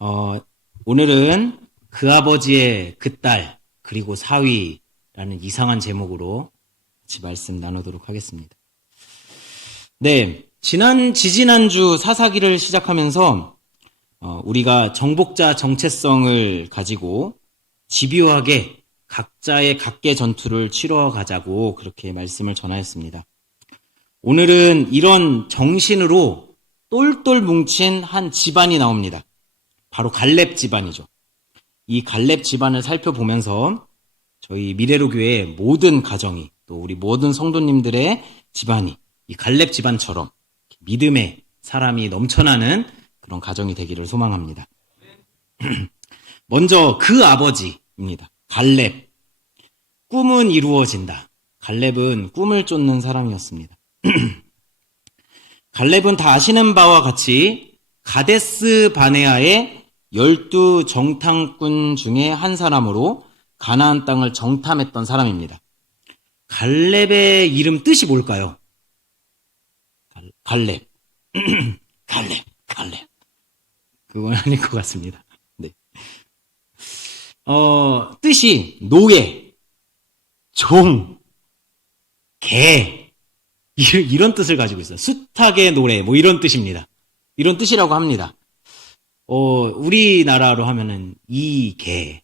어, 오늘은 그 아버지의 그 딸, 그리고 사위라는 이상한 제목으로 같이 말씀 나누도록 하겠습니다. 네. 지난, 지지난주 사사기를 시작하면서, 어, 우리가 정복자 정체성을 가지고 집요하게 각자의 각계 전투를 치러 가자고 그렇게 말씀을 전하였습니다. 오늘은 이런 정신으로 똘똘 뭉친 한 집안이 나옵니다. 바로 갈렙 집안이죠. 이 갈렙 집안을 살펴보면서 저희 미래로 교회 모든 가정이 또 우리 모든 성도님들의 집안이 이 갈렙 집안처럼 믿음의 사람이 넘쳐나는 그런 가정이 되기를 소망합니다. 먼저 그 아버지입니다. 갈렙. 꿈은 이루어진다. 갈렙은 꿈을 쫓는 사람이었습니다. 갈렙은 다 아시는 바와 같이 가데스 바네아의 열두 정탐꾼 중에 한 사람으로 가나안 땅을 정탐했던 사람입니다. 갈렙의 이름 뜻이 뭘까요? 갈- 갈렙. 갈렙, 갈렙. 그건 아닐 것 같습니다. 네. 어, 뜻이 노예, 종, 개, 이- 이런 뜻을 가지고 있어요. 숱하게 노래, 뭐 이런 뜻입니다. 이런 뜻이라고 합니다. 어, 우리나라로 하면은 이 개.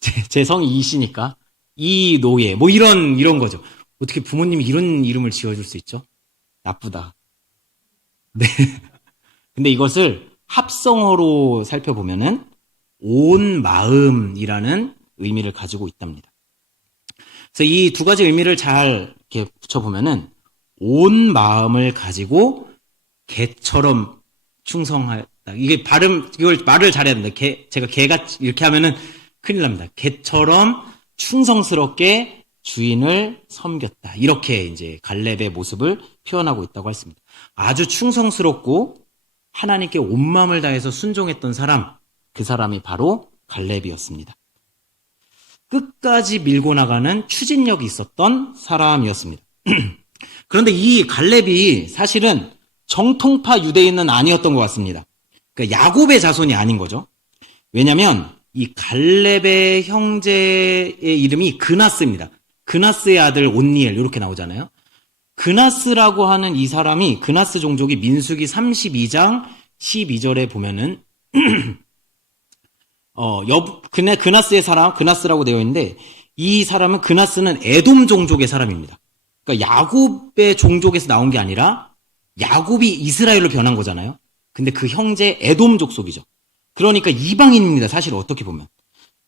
제, 제 성이 이시니까 이 노예. 뭐 이런 이런 거죠. 어떻게 부모님이 이런 이름을 지어 줄 수 있죠? 나쁘다. 네. 근데 이것을 합성어로 살펴보면은 온 마음이라는 의미를 가지고 있답니다. 그래서 이 두 가지 의미를 잘 이렇게 붙여보면은 온 마음을 가지고 개처럼 충성하다. 이게 발음, 이걸 말을 잘해야 된다. 개, 제가 개가 이렇게 하면은 큰일 납니다. 개처럼 충성스럽게 주인을 섬겼다. 이렇게 이제 갈렙의 모습을 표현하고 있다고 했습니다. 아주 충성스럽고 하나님께 온 마음을 다해서 순종했던 사람, 그 사람이 바로 갈렙이었습니다. 끝까지 밀고 나가는 추진력이 있었던 사람이었습니다. 그런데 이 갈렙이 사실은 정통파 유대인은 아니었던 것 같습니다. 그러니까 야곱의 자손이 아닌 거죠. 왜냐하면 이 갈렙의 형제의 이름이 그나스입니다. 그나스의 아들 온니엘 이렇게 나오잖아요. 그나스라고 하는 이 사람이 그나스 종족이 민수기 32장 12절에 보면은 어, 여, 그네, 그나스의 사람, 그나스라고 되어 있는데, 이 사람은, 그나스는 에돔 종족의 사람입니다. 그러니까 야곱의 종족에서 나온 게 아니라, 야곱이 이스라엘로 변한 거잖아요. 근데 그 형제 에돔 족속이죠. 그러니까 이방인입니다. 사실 어떻게 보면.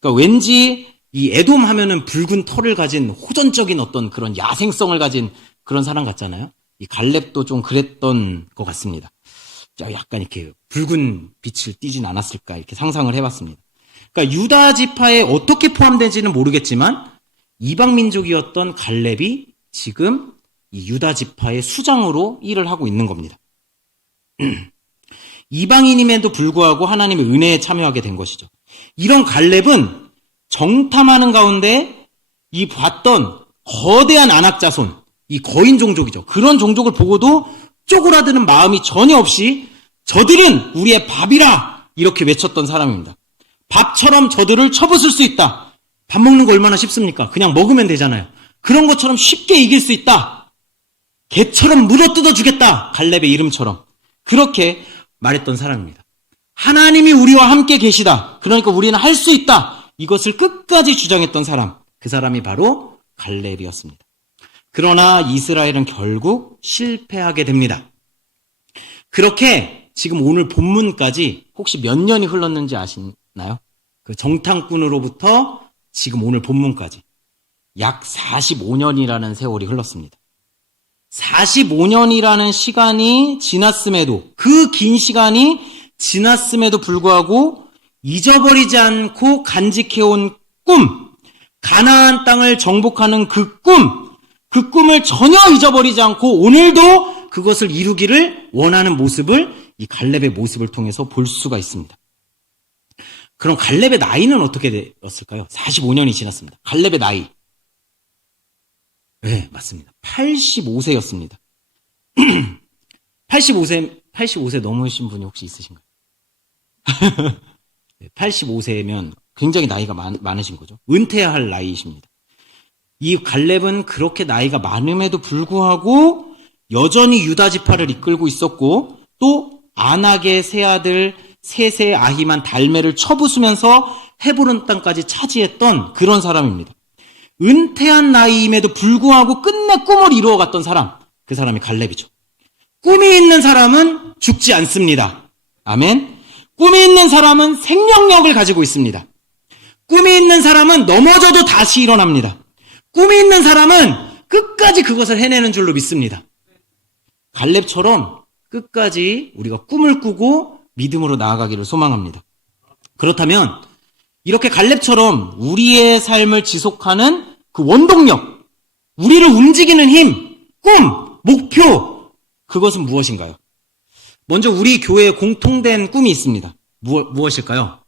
그러니까 왠지 이 에돔 하면은 붉은 털을 가진 호전적인 어떤 그런 야생성을 가진 그런 사람 같잖아요. 이 갈렙도 좀 그랬던 것 같습니다. 자, 약간 이렇게 붉은 빛을 띠진 않았을까 이렇게 상상을 해봤습니다. 그러니까 유다 지파에 어떻게 포함된지는 모르겠지만 이방 민족이었던 갈렙이 지금 이 유다 지파의 수장으로 일을 하고 있는 겁니다. 이방인임에도 불구하고 하나님의 은혜에 참여하게 된 것이죠. 이런 갈렙은 정탐하는 가운데 이 봤던 거대한 안악자손, 이 거인 종족이죠. 그런 종족을 보고도 쪼그라드는 마음이 전혀 없이 저들은 우리의 밥이라 이렇게 외쳤던 사람입니다. 밥처럼 저들을 쳐부술 수 있다. 밥 먹는 거 얼마나 쉽습니까? 그냥 먹으면 되잖아요. 그런 것처럼 쉽게 이길 수 있다. 개처럼 물어 뜯어 주겠다. 갈렙의 이름처럼. 그렇게 말했던 사람입니다. 하나님이 우리와 함께 계시다. 그러니까 우리는 할 수 있다. 이것을 끝까지 주장했던 사람. 그 사람이 바로 갈렙이었습니다. 그러나 이스라엘은 결국 실패하게 됩니다. 그렇게 지금 오늘 본문까지 혹시 몇 년이 흘렀는지 아시나요? 그 정탐꾼으로부터 지금 오늘 본문까지 약 45년이라는 세월이 흘렀습니다. 45년이라는 시간이 지났음에도 그 긴 시간이 지났음에도 불구하고 잊어버리지 않고 간직해온 꿈, 가나안 땅을 정복하는 그 꿈, 그 꿈을 전혀 잊어버리지 않고 오늘도 그것을 이루기를 원하는 모습을 이 갈렙의 모습을 통해서 볼 수가 있습니다. 그럼 갈렙의 나이는 어떻게 되었을까요? 45년이 지났습니다. 갈렙의 나이. 네, 맞습니다. 85세였습니다. 85세, 85세 넘으신 분이 혹시 있으신가요? 85세면 굉장히 나이가 많, 많으신 거죠. 은퇴해야 할 나이이십니다. 이 갈렙은 그렇게 나이가 많음에도 불구하고 여전히 유다 지파를 이끌고 있었고 또 안악의 세 아들 세세 아히만 달메를 쳐부수면서 헤브론 땅까지 차지했던 그런 사람입니다. 은퇴한 나이임에도 불구하고 끝내 꿈을 이루어갔던 사람, 그 사람이 갈렙이죠. 꿈이 있는 사람은 죽지 않습니다. 아멘. 꿈이 있는 사람은 생명력을 가지고 있습니다. 꿈이 있는 사람은 넘어져도 다시 일어납니다. 꿈이 있는 사람은 끝까지 그것을 해내는 줄로 믿습니다. 갈렙처럼 끝까지 우리가 꿈을 꾸고 믿음으로 나아가기를 소망합니다. 그렇다면 이렇게 갈렙처럼 우리의 삶을 지속하는 그 원동력, 우리를 움직이는 힘, 꿈, 목표, 그것은 무엇인가요? 먼저 우리 교회에 공통된 꿈이 있습니다. 무엇, 무엇일까요?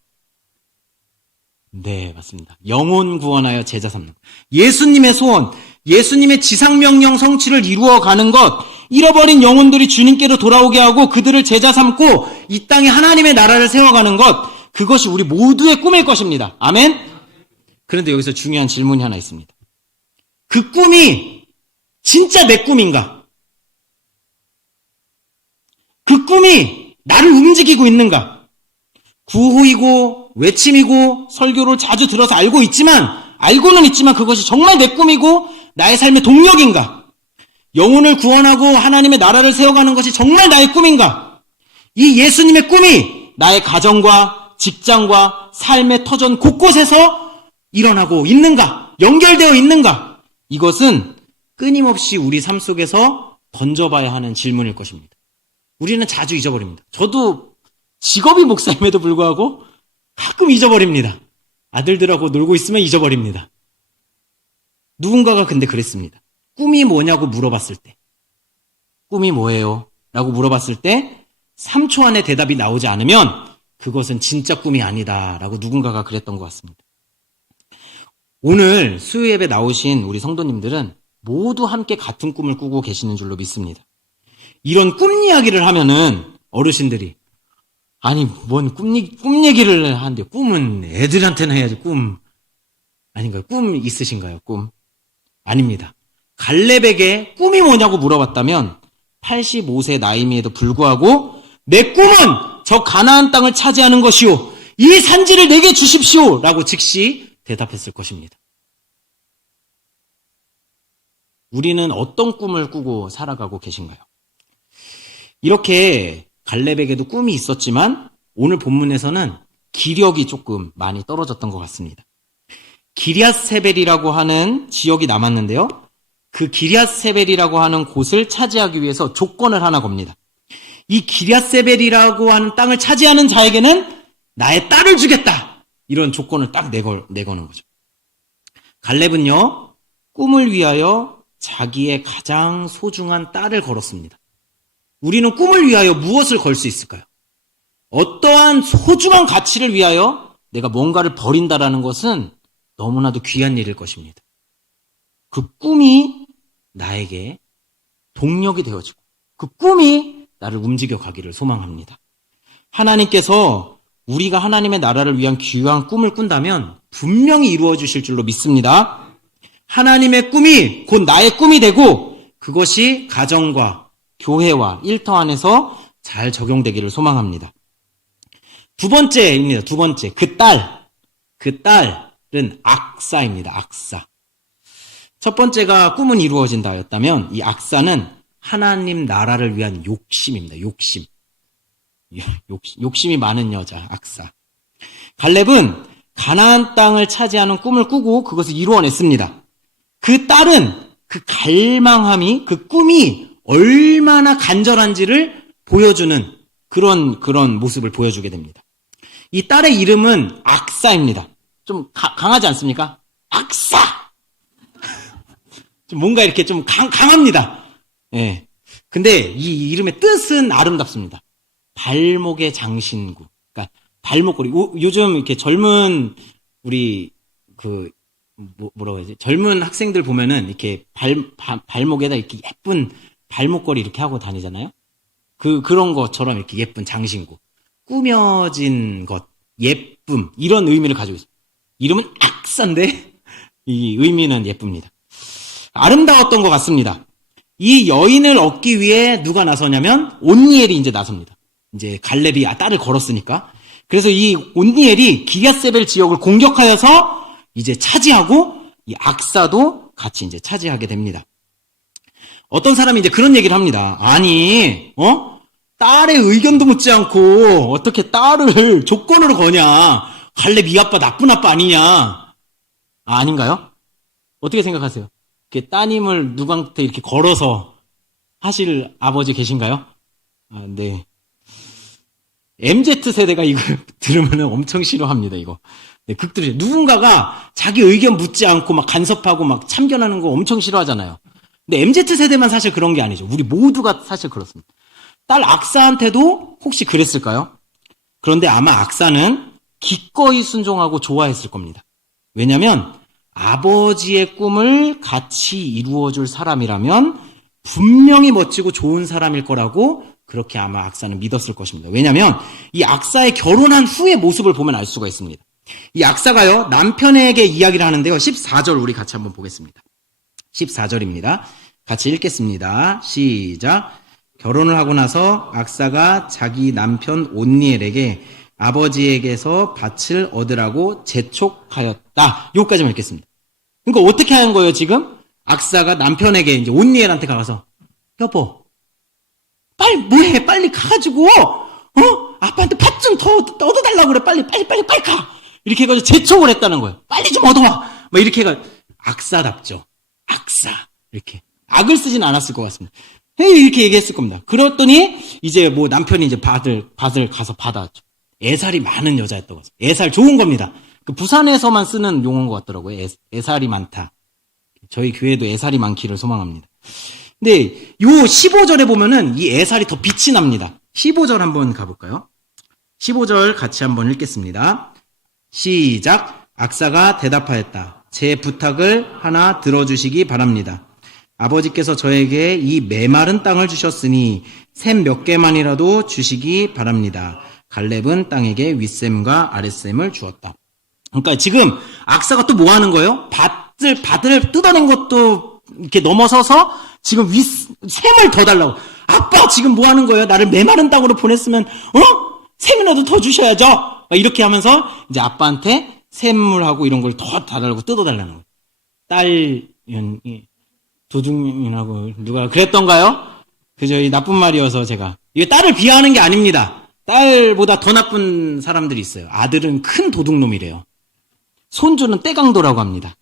네, 맞습니다. 영혼 구원하여 제자 삼는. 예수님의 소원, 예수님의 지상명령 성취를 이루어가는 것, 잃어버린 영혼들이 주님께로 돌아오게 하고 그들을 제자 삼고 이 땅에 하나님의 나라를 세워가는 것, 그것이 우리 모두의 꿈일 것입니다. 아멘? 그런데 여기서 중요한 질문이 하나 있습니다. 그 꿈이 진짜 내 꿈인가? 그 꿈이 나를 움직이고 있는가? 구호이고 외침이고 설교를 자주 들어서 알고 있지만 알고는 있지만 그것이 정말 내 꿈이고 나의 삶의 동력인가? 영혼을 구원하고 하나님의 나라를 세워가는 것이 정말 나의 꿈인가? 이 예수님의 꿈이 나의 가정과 직장과 삶의 터전 곳곳에서 일어나고 있는가? 연결되어 있는가? 이것은 끊임없이 우리 삶 속에서 던져봐야 하는 질문일 것입니다. 우리는 자주 잊어버립니다. 저도 직업이 목사임에도 불구하고 가끔 잊어버립니다. 아들들하고 놀고 있으면 잊어버립니다. 누군가가 근데 그랬습니다. 꿈이 뭐냐고 물어봤을 때, 꿈이 뭐예요? 라고 물어봤을 때, 3초 안에 대답이 나오지 않으면 그것은 진짜 꿈이 아니다. 라고 누군가가 그랬던 것 같습니다. 오늘 수요 예배 나오신 우리 성도님들은 모두 함께 같은 꿈을 꾸고 계시는 줄로 믿습니다. 이런 꿈 이야기를 하면은 어르신들이 아니 뭔꿈꿈 얘기를 하는데 꿈은 애들한테는 해야지 꿈 아닌가요? 꿈 있으신가요? 꿈 아닙니다. 갈렙에게 꿈이 뭐냐고 물어봤다면 85세 나이임에도 불구하고 내 꿈은 저 가나안 땅을 차지하는 것이요 이 산지를 내게 주십시오 라고 즉시 대답했을 것입니다. 우리는 어떤 꿈을 꾸고 살아가고 계신가요? 이렇게 갈렙에게도 꿈이 있었지만 오늘 본문에서는 기력이 조금 많이 떨어졌던 것 같습니다. 기리앗세벨이라고 하는 지역이 남았는데요. 그 기리앗세벨이라고 하는 곳을 차지하기 위해서 조건을 하나 겁니다. 이 기리앗세벨이라고 하는 땅을 차지하는 자에게는 나의 딸을 주겠다. 이런 조건을 딱 내걸, 내거는 거죠. 갈렙은요, 꿈을 위하여 자기의 가장 소중한 딸을 걸었습니다. 우리는 꿈을 위하여 무엇을 걸 수 있을까요? 어떠한 소중한 가치를 위하여 내가 뭔가를 버린다라는 것은 너무나도 귀한 일일 것입니다. 그 꿈이 나에게 동력이 되어지고 그 꿈이 나를 움직여 가기를 소망합니다. 하나님께서 우리가 하나님의 나라를 위한 귀한 꿈을 꾼다면 분명히 이루어 주실 줄로 믿습니다. 하나님의 꿈이 곧 나의 꿈이 되고 그것이 가정과 교회와 일터 안에서 잘 적용되기를 소망합니다. 두 번째입니다. 두 번째. 그 딸. 그 딸은 악사입니다. 악사. 첫 번째가 꿈은 이루어진다였다면 이 악사는 하나님 나라를 위한 욕심입니다. 욕심. 욕심, 이 많은 여자, 악사. 갈렙은 가나안 땅을 차지하는 꿈을 꾸고 그것을 이루어냈습니다. 그 딸은 그 갈망함이, 그 꿈이 얼마나 간절한지를 보여주는 그런, 그런 모습을 보여주게 됩니다. 이 딸의 이름은 악사입니다. 좀 가, 강하지 않습니까? 악사! 좀 뭔가 이렇게 좀 강, 강합니다. 예. 근데 이 이름의 뜻은 아름답습니다. 발목의 장신구. 그러니까 발목걸이. 요 즘 이렇게 젊은 우리 그 뭐, 뭐라고 해야지? 젊은 학생들 보면은 이렇게 발, 바, 발목에다 이렇게 예쁜 발목걸이 이렇게 하고 다니잖아요? 그, 그런 것처럼 이렇게 예쁜 장신구. 꾸며진 것, 예, 나쁨 이런 의미를 가지고 있습니다. 이름은 악사인데 이 의미는 예쁩니다. 아름다웠던 것 같습니다. 이 여인을 얻기 위해 누가 나서냐면 온니엘이 이제 나섭니다. 이제 갈렙이 아, 딸을 걸었으니까. 그래서 이 온니엘이 기야세벨 지역을 공격하여서 이제 차지하고 이 악사도 같이 이제 차지하게 됩니다. 어떤 사람이 이제 그런 얘기를 합니다. 아니, 어? 딸의 의견도 묻지 않고 어떻게 딸을 조건으로 거냐? 갈렙 이 아빠 나쁜 아빠 아니냐? 아, 아닌가요? 어떻게 생각하세요? 이렇게 따님을 누구한테 이렇게 걸어서 하실 아버지 계신가요? 아, 네. MZ 세대가 이거 들으면 엄청 싫어합니다, 이거. 네, 극들이 누군가가 자기 의견 묻지 않고 막 간섭하고 막 참견하는 거 엄청 싫어하잖아요. 근데 MZ 세대만 사실 그런 게 아니죠. 우리 모두가 사실 그렇습니다. 딸 악사한테도 혹시 그랬을까요? 그런데 아마 악사는 기꺼이 순종하고 좋아했을 겁니다. 왜냐면 아버지의 꿈을 같이 이루어줄 사람이라면 분명히 멋지고 좋은 사람일 거라고 그렇게 아마 악사는 믿었을 것입니다. 왜냐하면 이 악사의 결혼한 후의 모습을 보면 알 수가 있습니다. 이 악사가요 남편에게 이야기를 하는데요. 14절 우리 같이 한번 보겠습니다. 14절입니다. 같이 읽겠습니다. 시작. 결혼을 하고 나서 악사가 자기 남편 온니엘에게 아버지에게서 밭을 얻으라고 재촉하였다. 여기까지만 읽겠습니다. 그러니까 어떻게 하는 거예요, 지금? 악사가 남편에게 이제 온니엘한테 가서 여보, 빨리 뭐해? 빨리 가가지고 어? 아빠한테 팥 좀 더 얻어달라고 그래. 빨리 빨리 빨리 빨리 가. 이렇게 해가지고 재촉을 했다는 거예요. 빨리 좀 얻어와. 막 이렇게 해가 악사답죠. 악사 이렇게 악을 쓰진 않았을 것 같습니다. 이렇게 얘기했을 겁니다. 그랬더니 이제 뭐 남편이 이제 밭을 밭을 가서 받아왔죠. 애살이 많은 여자였던 거죠. 애살 좋은 겁니다. 그 부산에서만 쓰는 용어인 것 같더라고요. 애, 애살이 많다. 저희 교회도 애살이 많기를 소망합니다. 근데 요 15절에 보면은 이 애살이 더 빛이 납니다. 15절 한번 가볼까요? 15절 같이 한번 읽겠습니다. 시작. 악사가 대답하였다. 제 부탁을 하나 들어주시기 바랍니다. 아버지께서 저에게 이 메마른 땅을 주셨으니 샘 몇 개만이라도 주시기 바랍니다. 갈렙은 땅에게 윗샘과 아랫샘을 주었다. 그러니까 지금 악사가 또 뭐 하는 거예요? 밭을 밭을 뜯어낸 것도 이렇게 넘어서서 지금 윗 샘을 더 달라고. 아빠 지금 뭐 하는 거예요? 나를 메마른 땅으로 보냈으면 어? 샘이라도 더 주셔야죠. 이렇게 하면서 이제 아빠한테 샘물하고 이런 걸 더 달라고 뜯어달라는 거예요. 딸 도중이라고 누가 그랬던가요? 그저 이 나쁜 말이어서 제가 이게 딸을 비하하는 게 아닙니다. 딸보다 더 나쁜 사람들이 있어요. 아들은 큰 도둑놈이래요. 손주는 떼강도라고 합니다.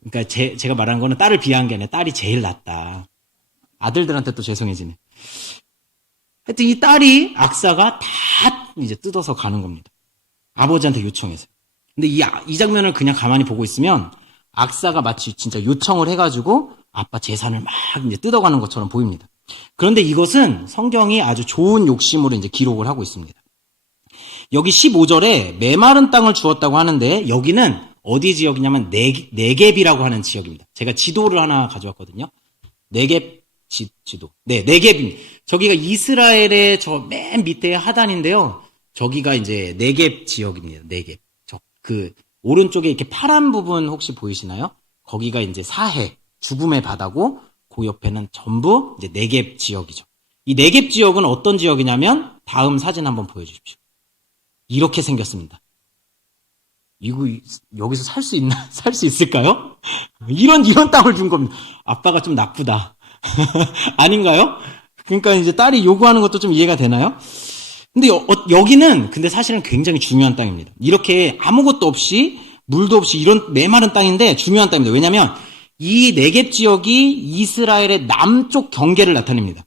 그러니까 제, 제가 말하는 거는 딸을 비하한 게 아니라 딸이 제일 낫다. 아들들한테 또 죄송해지네. 하여튼 이 딸이 악사가 다 이제 뜯어서 가는 겁니다. 아버지한테 요청해서. 근데 이, 이 장면을 그냥 가만히 보고 있으면 악사가 마치 진짜 요청을 해가지고 아빠 재산을 막 이제 뜯어가는 것처럼 보입니다. 그런데 이것은 성경이 아주 좋은 욕심으로 이제 기록을 하고 있습니다. 여기 15절에 메마른 땅을 주었다고 하는데 여기는 어디 지역이냐면 네, 네겝이라고 하는 지역입니다. 제가 지도를 하나 가져왔거든요. 네겝 지, 도 네, 네겝입니다. 저기가 이스라엘의 저 맨 밑에 하단인데요. 저기가 이제 네겝 지역입니다. 네겝. 저그 오른쪽에 이렇게 파란 부분 혹시 보이시나요? 거기가 이제 사해, 죽음의 바다고 그 옆에는 전부 이제 네겝 지역이죠. 이 네겝 지역은 어떤 지역이냐면 다음 사진 한번 보여 주십시오. 이렇게 생겼습니다. 이거 여기서 살 수 있나 살 수 있을까요? 이런 이런 땅을 준 겁니다. 아빠가 좀 나쁘다. 아닌가요? 그러니까 이제 딸이 요구하는 것도 좀 이해가 되나요? 근데 여, 어, 기는 근데 사실은 굉장히 중요한 땅입니다. 이렇게 아무것도 없이 물도 없이 이런 메마른 땅인데 중요한 땅입니다. 왜냐하면 이 네겝 지역이 이스라엘의 남쪽 경계를 나타냅니다.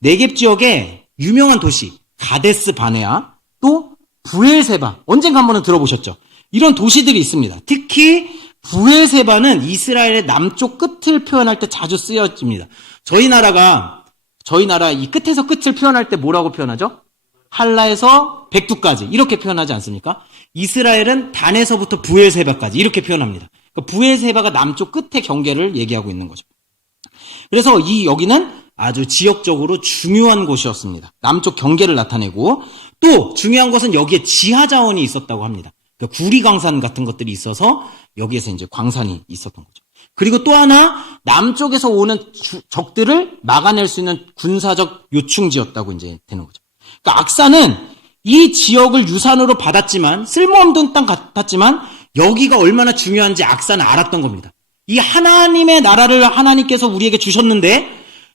네겝 지역에 유명한 도시 가데스 바네아 또 부엘세바 언젠가 한 번은 들어보셨죠? 이런 도시들이 있습니다. 특히 부엘세바는 이스라엘의 남쪽 끝을 표현할 때 자주 쓰여집니다. 저희 나라가 저희 나라 이 끝에서 끝을 표현할 때 뭐라고 표현하죠? 할라에서 백두까지 이렇게 표현하지 않습니까? 이스라엘은 단에서부터 부엘세바까지 이렇게 표현합니다. 그러니까 부엘세바가 남쪽 끝의 경계를 얘기하고 있는 거죠. 그래서 이 여기는 아주 지역적으로 중요한 곳이었습니다. 남쪽 경계를 나타내고 또 중요한 것은 여기에 지하 자원이 있었다고 합니다. 그러니까 구리 광산 같은 것들이 있어서 여기에서 이제 광산이 있었던 거죠. 그리고 또 하나 남쪽에서 오는 주- 적들을 막아낼 수 있는 군사적 요충지였다고 이제 되는 거죠. 그러니까 악사는 이 지역을 유산으로 받았지만 쓸모없는 땅 같았지만 여기가 얼마나 중요한지 악사는 알았던 겁니다. 이 하나님의 나라를 하나님께서 우리에게 주셨는데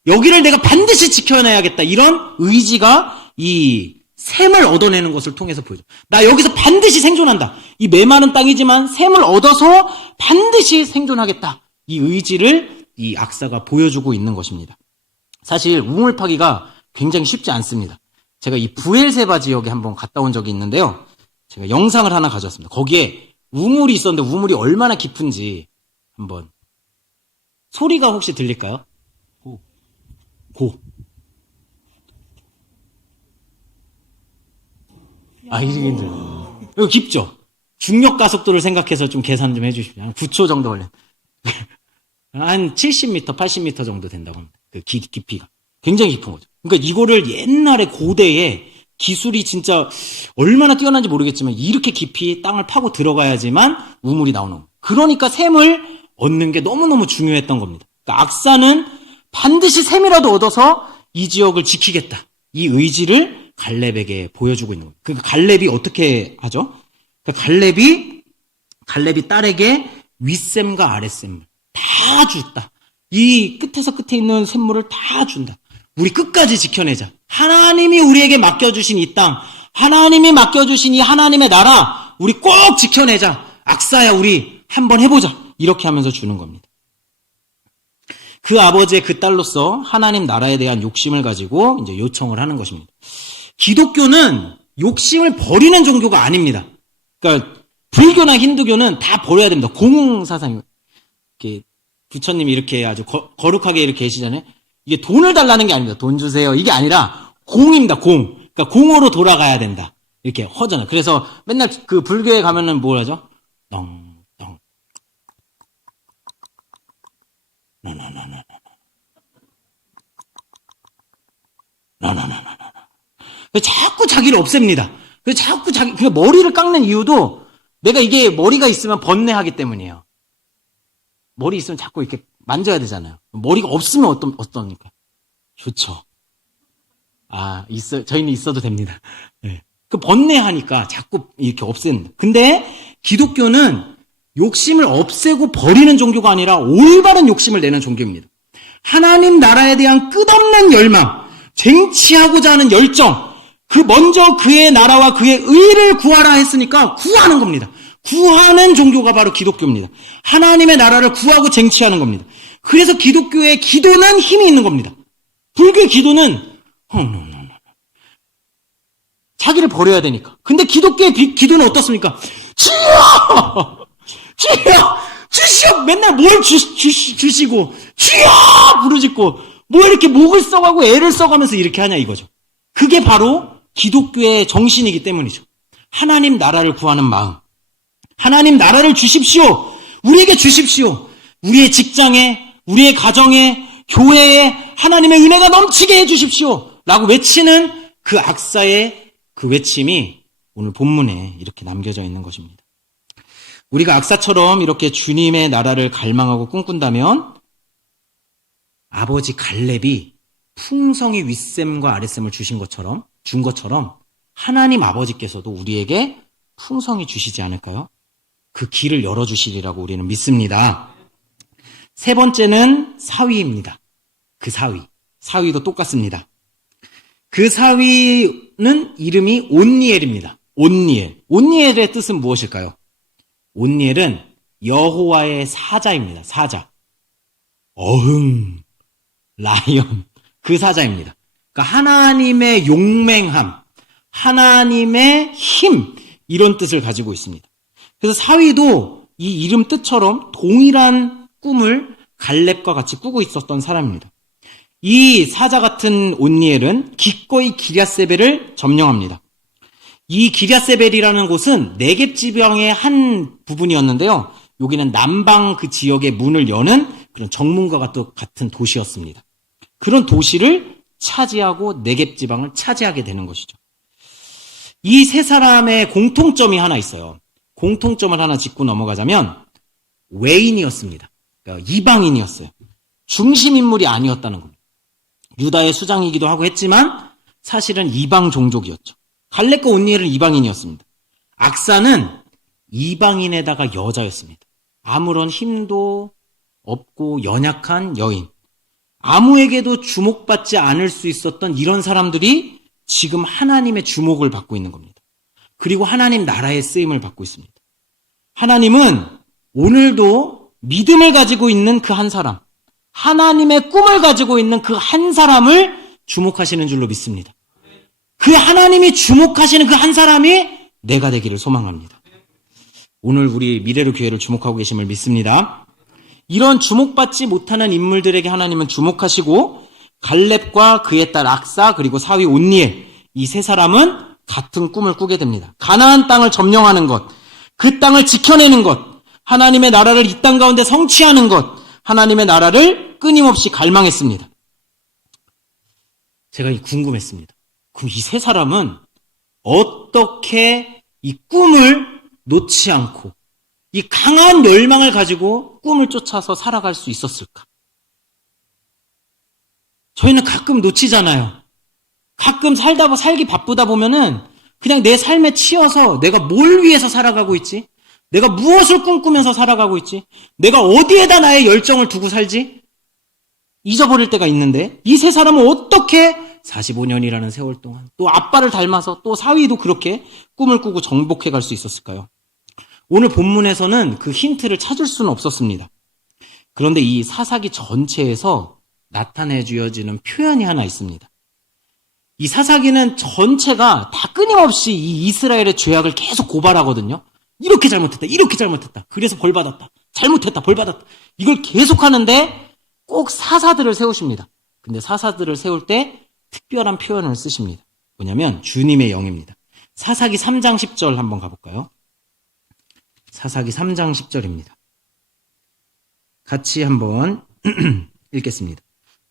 여기를 내가 반드시 지켜내야겠다 이런 의지가 이 샘을 얻어내는 것을 통해서 보여줘. 나 여기서 반드시 생존한다. 이 메마른 땅이지만 샘을 얻어서 반드시 생존하겠다. 이 의지를 이 악사가 보여주고 있는 것입니다. 사실 우물 파기가 굉장히 쉽지 않습니다. 제가 이 부엘세바 지역에 한번 갔다 온 적이 있는데요. 제가 영상을 하나 가져왔습니다. 거기에 우물이 있었는데 우물이 얼마나 깊은지 한번 소리가 혹시 들릴까요? 고. 고. 아, 이게 힘들어. 이거 깊죠? 중력 가속도를 생각해서 좀 계산 좀 해주십시오. 한 9초 정도 걸려. 한 70m, 80m 정도 된다고 합니다. 그 기, 깊이가. 굉장히 깊은 거죠. 그러니까 이거를 옛날에 고대에 기술이 진짜 얼마나 뛰어난지 모르겠지만 이렇게 깊이 땅을 파고 들어가야지만 우물이 나오는 거예요. 그러니까 샘을 얻는 게 너무너무 중요했던 겁니다. 그러니까 악사는 반드시 샘이라도 얻어서 이 지역을 지키겠다. 이 의지를 갈렙에게 보여주고 있는 거예요. 그러니까 갈렙이 어떻게 하죠? 그러니까 갈렙이 갈렙이 딸에게 윗샘과 아랫샘을 다 줬다. 이 끝에서 끝에 있는 샘물을 다 준다. 우리 끝까지 지켜내자. 하나님이 우리에게 맡겨주신 이 땅, 하나님이 맡겨주신 이 하나님의 나라, 우리 꼭 지켜내자. 악사야, 우리 한번 해보자. 이렇게 하면서 주는 겁니다. 그 아버지의 그 딸로서 하나님 나라에 대한 욕심을 가지고 이제 요청을 하는 것입니다. 기독교는 욕심을 버리는 종교가 아닙니다. 그러니까 불교나 힌두교는 다 버려야 됩니다. 공사상이 이렇게 부처님이 이렇게 아주 거, 거룩하게 이렇게 계시잖아요. 이게 돈을 달라는 게 아닙니다. 돈 주세요. 이게 아니라 공입니다. 공. 그러니까 공으로 돌아가야 된다. 이렇게 허전해. 그래서 맨날 그 불교에 가면은 뭘 하죠? 똥, 똥. 나나나나. 나 나나나. 자꾸 자기를 없앱니다. 그래서 자꾸 자기, 그 머리를 깎는 이유도 내가 이게 머리가 있으면 번뇌하기 때문이에요. 머리 있으면 자꾸 이렇게 만져야 되잖아요. 머리가 없으면 어떤, 어떠니까? 좋죠. 아, 있어, 저희는 있어도 됩니다. 네. 그 번뇌하니까 자꾸 이렇게 없앤다. 근데 기독교는 욕심을 없애고 버리는 종교가 아니라 올바른 욕심을 내는 종교입니다. 하나님 나라에 대한 끝없는 열망, 쟁취하고자 하는 열정, 그 먼저 그의 나라와 그의 의를 구하라 했으니까 구하는 겁니다. 구하는 종교가 바로 기독교입니다. 하나님의 나라를 구하고 쟁취하는 겁니다. 그래서 기독교의 기도는 힘이 있는 겁니다. 불교의 기도는 어, 자기를 버려야 되니까. 근데 기독교의 비- 기도는 어떻습니까? 주여! 주여! 주시오! 맨날 뭘 주, 주, 주시고, 주여! 부르짖고, 뭐 이렇게 목을 써가고 애를 써가면서 이렇게 하냐 이거죠. 그게 바로 기독교의 정신이기 때문이죠. 하나님 나라를 구하는 마음. 하나님 나라를 주십시오. 우리에게 주십시오. 우리의 직장에, 우리의 가정에, 교회에 하나님의 은혜가 넘치게 해 주십시오. 라고 외치는 그 악사의 그 외침이 오늘 본문에 이렇게 남겨져 있는 것입니다. 우리가 악사처럼 이렇게 주님의 나라를 갈망하고 꿈꾼다면 아버지 갈렙이 풍성히 윗샘과 아랫샘을 주신 것처럼 준 것처럼 하나님 아버지께서도 우리에게 풍성히 주시지 않을까요? 그 길을 열어주시리라고 우리는 믿습니다. 세 번째는 사위입니다. 그 사위. 사위도 똑같습니다. 그 사위는 이름이 온니엘입니다. 온니엘. 온니엘의 뜻은 무엇일까요? 온니엘은 여호와의 사자입니다. 사자. 어흥, 라이언. 그 사자입니다. 그러니까 하나님의 용맹함, 하나님의 힘, 이런 뜻을 가지고 있습니다. 그래서 사위도 이 이름 뜻처럼 동일한 꿈을 갈렙과 같이 꾸고 있었던 사람입니다. 이 사자 같은 온니엘은 기꺼이 기랴세벨을 점령합니다. 이 기랴세벨이라는 곳은 네겝 지방의 한 부분이었는데요. 여기는 남방 그 지역의 문을 여는 그런 정문과 같은 도시였습니다. 그런 도시를 차지하고 네겝 지방을 차지하게 되는 것이죠. 이 세 사람의 공통점이 하나 있어요. 공통점을 하나 짚고 넘어가자면 외인이었습니다. 그러니까 이방인이었어요. 중심 인물이 아니었다는 겁니다. 유다의 수장이기도 하고 했지만 사실은 이방 종족이었죠. 갈렙과 온니엘은 이방인이었습니다. 악사는 이방인에다가 여자였습니다. 아무런 힘도 없고 연약한 여인. 아무에게도 주목받지 않을 수 있었던 이런 사람들이 지금 하나님의 주목을 받고 있는 겁니다. 그리고 하나님 나라의 쓰임을 받고 있습니다. 하나님은 오늘도 믿음을 가지고 있는 그 한 사람, 하나님의 꿈을 가지고 있는 그 한 사람을 주목하시는 줄로 믿습니다. 그 하나님이 주목하시는 그 한 사람이 내가 되기를 소망합니다. 오늘 우리 미래로 교회를 주목하고 계심을 믿습니다. 이런 주목받지 못하는 인물들에게 하나님은 주목하시고 갈렙과 그의 딸 악사 그리고 사위 온니엘 이 세 사람은 같은 꿈을 꾸게 됩니다. 가나안 땅을 점령하는 것, 그 땅을 지켜내는 것, 하나님의 나라를 이 땅 가운데 성취하는 것, 하나님의 나라를 끊임없이 갈망했습니다. 제가 궁금했습니다. 그럼 이 세 사람은 어떻게 이 꿈을 놓지 않고 이 강한 열망을 가지고 꿈을 쫓아서 살아갈 수 있었을까? 저희는 가끔 놓치잖아요. 가끔 살다 보 살기 바쁘다 보면은 그냥 내 삶에 치여서 내가 뭘 위해서 살아가고 있지? 내가 무엇을 꿈꾸면서 살아가고 있지? 내가 어디에다 나의 열정을 두고 살지? 잊어버릴 때가 있는데 이 세 사람은 어떻게 45년이라는 세월 동안 또 아빠를 닮아서 또 사위도 그렇게 꿈을 꾸고 정복해 갈 수 있었을까요? 오늘 본문에서는 그 힌트를 찾을 수는 없었습니다. 그런데 이 사사기 전체에서 나타내 주어지는 표현이 하나 있습니다. 이 사사기는 전체가 다 끊임없이 이 이스라엘의 죄악을 계속 고발하거든요. 이렇게 잘못했다, 이렇게 잘못했다. 그래서 벌 받았다. 잘못했다, 벌 받았다. 이걸 계속 하는데 꼭 사사들을 세우십니다. 근데 사사들을 세울 때 특별한 표현을 쓰십니다. 뭐냐면 주님의 영입니다. 사사기 3장 10절 한번 가볼까요? 사사기 3장 10절입니다. 같이 한번 읽겠습니다.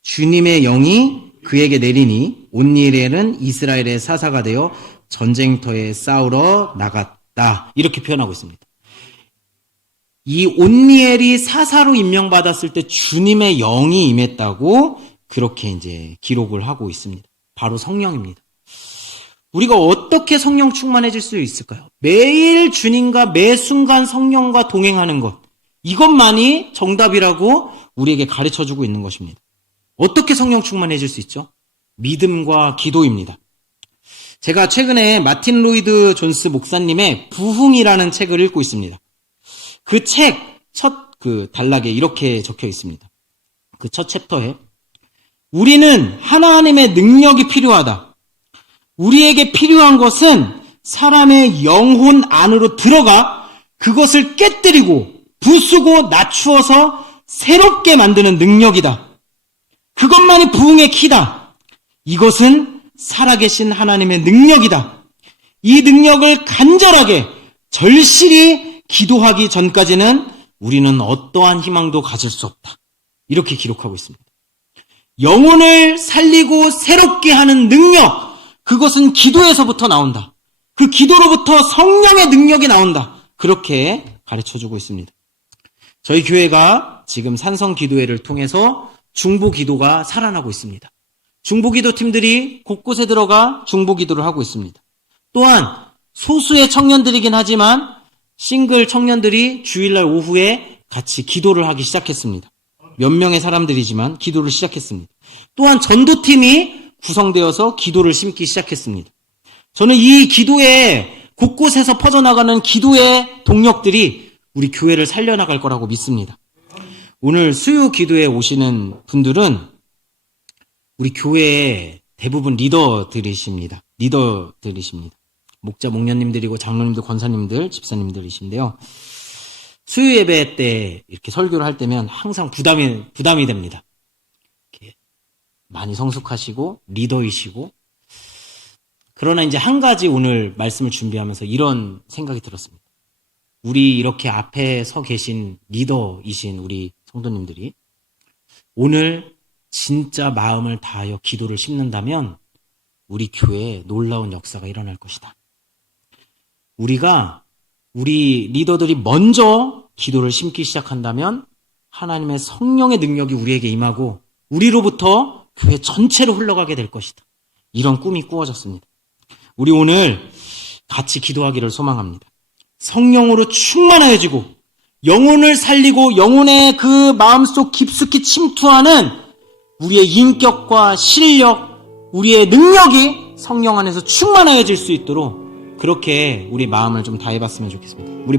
주님의 영이 그에게 내리니 온니엘은 이스라엘의 사사가 되어 전쟁터에 싸우러 나갔다. 이렇게 표현하고 있습니다. 이 온니엘이 사사로 임명받았을 때 주님의 영이 임했다고 그렇게 이제 기록을 하고 있습니다. 바로 성령입니다. 우리가 어떻게 성령 충만해질 수 있을까요? 매일 주님과 매 순간 성령과 동행하는 것. 이것만이 정답이라고 우리에게 가르쳐 주고 있는 것입니다. 어떻게 성령 충만해질 수 있죠? 믿음과 기도입니다. 제가 최근에 마틴 로이드 존스 목사님의 부흥이라는 책을 읽고 있습니다. 그 책 첫 그 단락에 이렇게 적혀 있습니다. 그 첫 챕터에 우리는 하나님의 능력이 필요하다. 우리에게 필요한 것은 사람의 영혼 안으로 들어가 그것을 깨뜨리고 부수고 낮추어서 새롭게 만드는 능력이다. 그것만이 부흥의 키다. 이것은 살아계신 하나님의 능력이다. 이 능력을 간절하게 절실히 기도하기 전까지는 우리는 어떠한 희망도 가질 수 없다. 이렇게 기록하고 있습니다. 영혼을 살리고 새롭게 하는 능력, 그것은 기도에서부터 나온다. 그 기도로부터 성령의 능력이 나온다. 그렇게 가르쳐 주고 있습니다. 저희 교회가 지금 산성 기도회를 통해서 중보 기도가 살아나고 있습니다. 중보 기도 팀들이 곳곳에 들어가 중보 기도를 하고 있습니다. 또한 소수의 청년들이긴 하지만 싱글 청년들이 주일날 오후에 같이 기도를 하기 시작했습니다. 몇 명의 사람들이지만 기도를 시작했습니다. 또한 전도팀이 구성되어서 기도를 심기 시작했습니다. 저는 이 기도에 곳곳에서 퍼져나가는 기도의 동력들이 우리 교회를 살려나갈 거라고 믿습니다. 오늘 수요 기도에 오시는 분들은 우리 교회의 대부분 리더들이십니다. 리더들이십니다. 목자, 목녀님들이고 장로님들, 권사님들, 집사님들이신데요. 수요 예배 때 이렇게 설교를 할 때면 항상 부담이, 부담이 됩니다. 많이 성숙하시고, 리더이시고, 그러나 이제 한 가지 오늘 말씀을 준비하면서 이런 생각이 들었습니다. 우리 이렇게 앞에 서 계신 리더이신 우리 성도님들이 오늘 진짜 마음을 다하여 기도를 심는다면 우리 교회에 놀라운 역사가 일어날 것이다. 우리가 우리 리더들이 먼저 기도를 심기 시작한다면 하나님의 성령의 능력이 우리에게 임하고 우리로부터 교회 전체로 흘러가게 될 것이다. 이런 꿈이 꾸어졌습니다. 우리 오늘 같이 기도하기를 소망합니다. 성령으로 충만해지고 영혼을 살리고 영혼의 그 마음속 깊숙이 침투하는 우리의 인격과 실력, 우리의 능력이 성령 안에서 충만해질 수 있도록 그렇게 우리 마음을 좀 다해봤으면 좋겠습니다. 우리